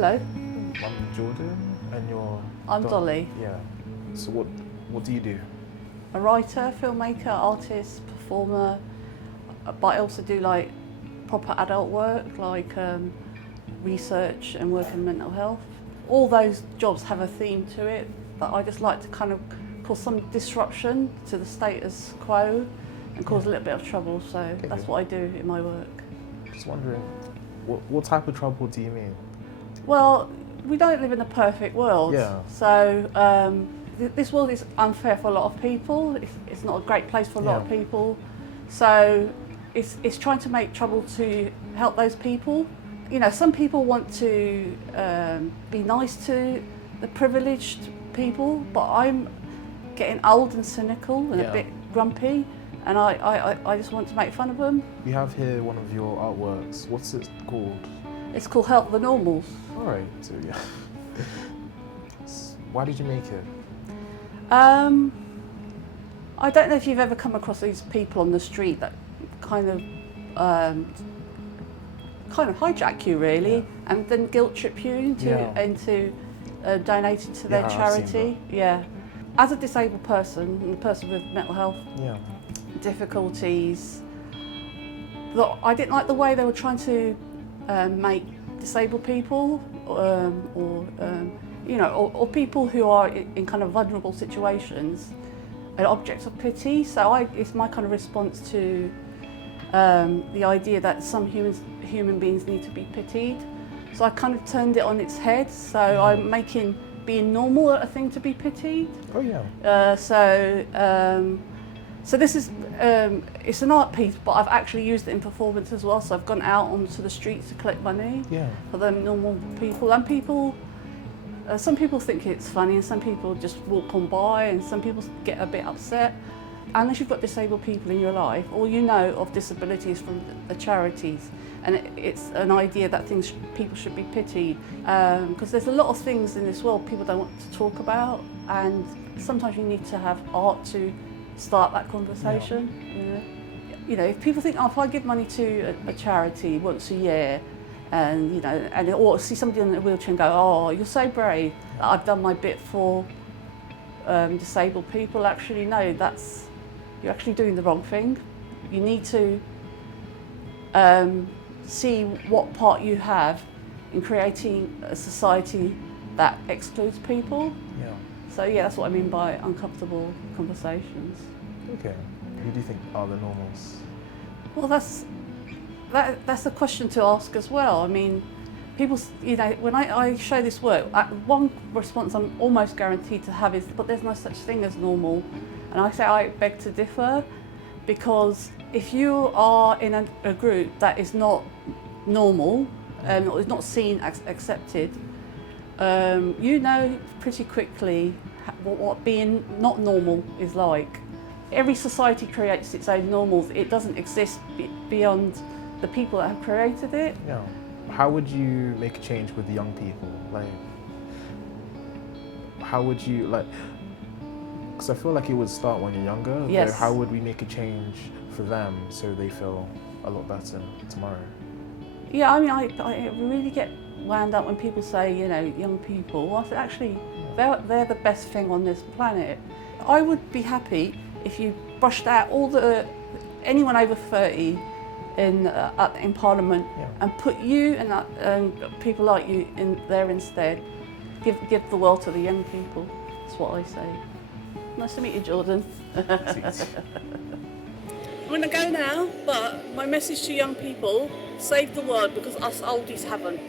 Hello. I'm Jordan, and you're... I'm Dolly. Yeah. So what do you do? A writer, filmmaker, artist, performer, but I also do like proper adult work, like research and work in mental health. All those jobs have a theme to it, but I just like to kind of cause some disruption to the status quo and cause a little bit of trouble, so that's what I do in my work. Just wondering, what type of trouble do you mean? Well, we don't live in a perfect world, so this world is unfair for a lot of people. It's not a great place for a lot of people, so it's trying to make trouble to help those people. You know, some people want to be nice to the privileged people, but I'm getting old and cynical and a bit grumpy, and I just want to make fun of them. We have here one of your artworks. What's it called? It's called Help the Normals. All right, so yeah. Why did you make it? I don't know if you've ever come across these people on the street that kind of hijack you really, and then guilt trip you into donating to their charity. Yeah. As a disabled person, and a person with mental health difficulties, I didn't like the way they were trying to make disabled people, or people who are in kind of vulnerable situations an object of pity. So it's my kind of response to the idea that some human beings need to be pitied. So I kind of turned it on its head. So I'm making being normal a thing to be pitied. Oh yeah. So this is it's an art piece, but I've actually used it in performance as well. So I've gone out onto the streets to collect money for the normal people, and people. Some people think it's funny, and some people just walk on by, and some people get a bit upset. Unless you've got disabled people in your life, all you know of disabilities from the charities, and it's an idea that people should be pitied, because there's a lot of things in this world people don't want to talk about, and sometimes you need to have art to start that conversation. You know, if people think, oh, if I give money to a charity once a year, and or see somebody in a wheelchair and go, oh, you're so brave, I've done my bit for disabled people. Actually, no, you're actually doing the wrong thing. You need to see what part you have in creating a society that excludes people. Yeah. So yeah, that's what I mean by uncomfortable conversations. Okay. Who do you think are the normals? Well, that's a question to ask as well. I mean, people, when I show this work, one response I'm almost guaranteed to have is, but there's no such thing as normal. And I say I beg to differ, because if you are in a group that is not normal and is not seen as accepted, you know pretty quickly what being not normal is like. Every society creates its own normals. It doesn't exist beyond the people that have created it. Yeah. How would you make a change with the young people? Like, how would you, because I feel like it would start when you're younger. Yes. So how would we make a change for them so they feel a lot better tomorrow? Yeah, I mean, I really get wound up when people say, young people. Well, I said, actually, they're the best thing on this planet. I would be happy if you brushed out anyone over 30 in Parliament and put you and people like you in there instead. Give the world to the young people. That's what I say. Nice to meet you, Jordan. I'm going to go now, but my message to young people, save the world, because us oldies haven't.